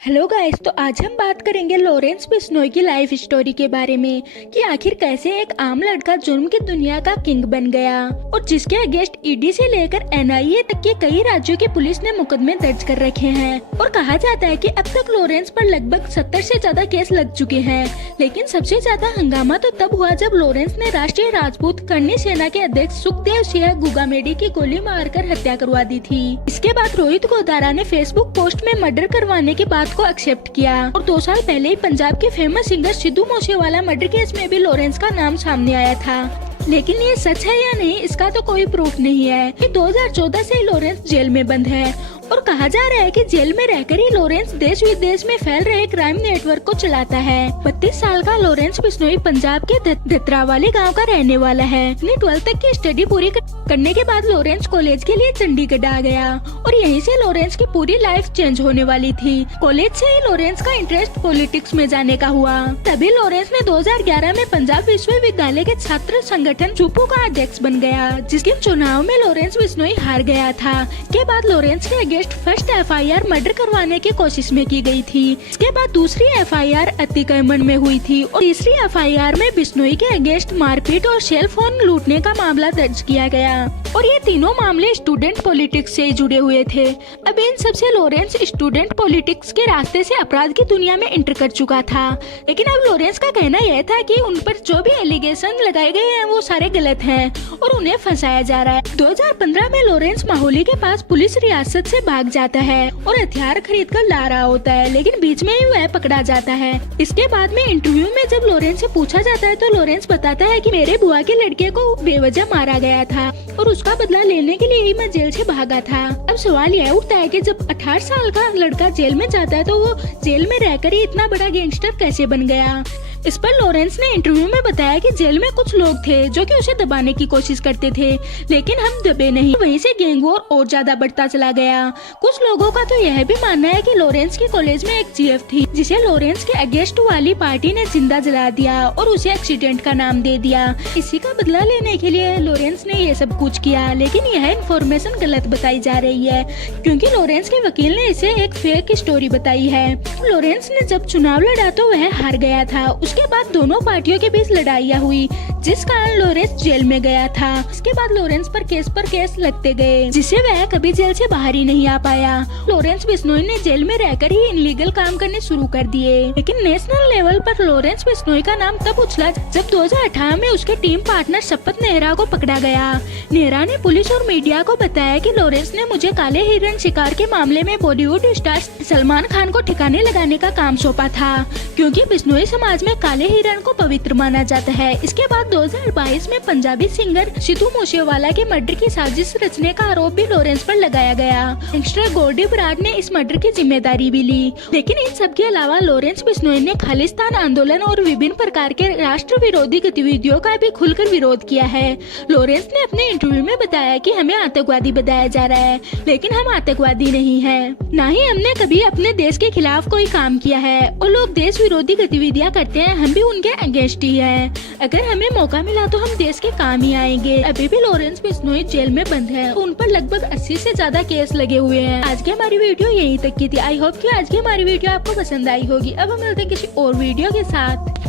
Hello guys, तो आज हम बात करेंगे लॉरेंस बिश्नोई की लाइफ स्टोरी के बारे में कि आखिर कैसे एक आम लड़का जुर्म की दुनिया का किंग बन गया और जिसके अगेंस्ट ईडी से लेकर एनआईए तक के कई राज्यों की पुलिस ने मुकदमे दर्ज कर रखे हैं। और कहा जाता है कि अब तक लॉरेंस पर लगभग 70 से ज्यादा केस लग चुके हैं। लेकिन सबसे ज्यादा हंगामा तो तब हुआ जब लॉरेंस ने राष्ट्रीय राजपूत करनी सेना के अध्यक्ष सुखदेव सिंह गुगामेडी की गोली मारकर हत्या करवा दी थी। इसके बाद रोहित गोदारा ने फेसबुक पोस्ट में मर्डर करवाने की बात को एक्सेप्ट किया और 2 साल पहले ही पंजाब के famous singer Sidhu Moosewala murder case में भी लॉरेंस का नाम सामने आया था। लेकिन ये सच है या नहीं, इसका तो कोई प्रूफ नहीं है कि 2014 से ही लॉरेंस जेल में बंद है और कहा जा रहा है कि जेल में रहकर ही लॉरेंस देश विदेश में फैल रहे क्राइम नेटवर्क को चलाता है। 32 साल का लॉरेंस बिश्नोई पंजाब के धतरावाली गांव का रहने वाला है। अपनी 12th तक की स्टडी पूरी करने के बाद लॉरेंस कॉलेज के लिए चंडीगढ़ आ गया और यहीं से लॉरेंस की पूरी लाइफ चेंज होने वाली थी। कॉलेज से ही लॉरेंस का इंटरेस्ट पॉलिटिक्स में जाने का हुआ। तभी लॉरेंस ने 2011 में पंजाब विश्वविद्यालय के छात्र संगठन चुपू का अध्यक्ष बन गया, जिसके चुनाव में लॉरेंस बिश्नोई हार गया था। के बाद लॉरेंस के फर्स्ट एफआईआर मर्डर करवाने की कोशिश में की गई थी। इसके बाद दूसरी एफआईआर अतिक्रमण में हुई थी और तीसरी एफआईआर में बिश्नोई के अगेंस्ट मारपीट और सेल फोन लूटने का मामला दर्ज किया गया और ये तीनों मामले स्टूडेंट पॉलिटिक्स से जुड़े हुए थे। अब इन सबसे लॉरेंस स्टूडेंट पॉलिटिक्स के रास्ते से अपराध की दुनिया में एंटर कर चुका था। लेकिन अब लॉरेंस का कहना यह था कि उन पर जो भी एलिगेशन लगाए गए हैं वो सारे गलत हैं और उन्हें फंसाया जा रहा है। 2015 में लॉरेंस माहौली के पास पुलिस रियासत से भाग जाता है और हथियार खरीद कर ला रहा होता है, लेकिन बीच में ही वह पकड़ा जाता है। इसके बाद में इंटरव्यू में जब लॉरेंस से पूछा जाता है तो लॉरेंस बताता है कि मेरे बुआ के लड़के को बेवजह मारा गया था और उसका बदला लेने के लिए ही मैं जेल से भागा था। अब सवाल यह उठता है कि जब 18 साल का लड़का जेल में जाता है तो वो जेल में रहकर ही इतना बड़ा गैंगस्टर कैसे बन गया। इस पर लॉरेंस ने इंटरव्यू में बताया कि जेल में कुछ लोग थे जो कि उसे दबाने की कोशिश करते थे, लेकिन हम दबे नहीं। वहीं से गैंग वॉर और ज्यादा बढ़ता चला गया। कुछ लोगों का तो यह भी मानना है कि लॉरेंस के कॉलेज में एक जीएफ थी जिसे लॉरेंस के अगेंस्ट वाली पार्टी ने जिंदा जला दिया और उसे एक्सीडेंट का नाम दे दिया। इसी का बदला लेने के लिए लॉरेंस ने ये सब कुछ किया, लेकिन यह इन्फॉर्मेशन गलत बताई जा रही है क्योंकि लॉरेंस के वकील ने इसे एक फेक स्टोरी बताई है। लॉरेंस ने जब चुनाव लड़ा तो वह हार गया था। उसके बाद दोनों पार्टियों के बीच लड़ाइयाँ हुई, जिस कारण लॉरेंस जेल में गया था। इसके बाद लॉरेंस पर केस लगते गए, जिससे वह कभी जेल से बाहर ही नहीं आ पाया। लॉरेंस बिश्नोई ने जेल में रहकर ही इनलीगल काम करने शुरू कर दिए, लेकिन नेशनल लेवल पर लॉरेंस बिश्नोई का नाम तब उछला जब 2018 में उसके टीम पार्टनर शपथ नेहरा को पकड़ा गया। नेहरा ने पुलिस और मीडिया को बताया कि लॉरेंस ने मुझे काले हिरण शिकार के मामले में बॉलीवुड स्टार सलमान खान को ठिकाने लगाने का काम सौंपा था, क्योंकि बिश्नोई समाज में काले हिरण को पवित्र माना जाता है। इसके बाद 2022 में पंजाबी सिंगर सिद्धू मूसेवाला के मर्डर की साजिश रचने का आरोप भी लॉरेंस पर लगाया गया। गैंगस्टर गोल्डी बराड ने इस मर्डर की जिम्मेदारी भी ली। लेकिन इन सब के अलावा लॉरेंस बिश्नोई ने खालिस्तान आंदोलन और विभिन्न प्रकार के राष्ट्र विरोधी गतिविधियों का भी खुलकर विरोध किया है। लॉरेंस ने अपने इंटरव्यू में बताया कि हमें आतंकवादी बताया जा रहा है, लेकिन हम आतंकवादी नहीं है, न ही हमने कभी अपने देश के खिलाफ कोई काम किया है। और लोग देश विरोधी गतिविधियाँ करते हैं, हम भी उनके अगेंस्ट ही है। अगर हमें मौका मिला तो हम देश के काम ही आएंगे। अभी भी लॉरेंस बिश्नोई जेल में बंद है, तो उन पर लगभग 80 से ज्यादा केस लगे हुए हैं। आज की हमारी वीडियो यहीं तक की थी। आई होप कि आज की हमारी वीडियो आपको पसंद आई होगी। अब हम मिलते हैं किसी और वीडियो के साथ।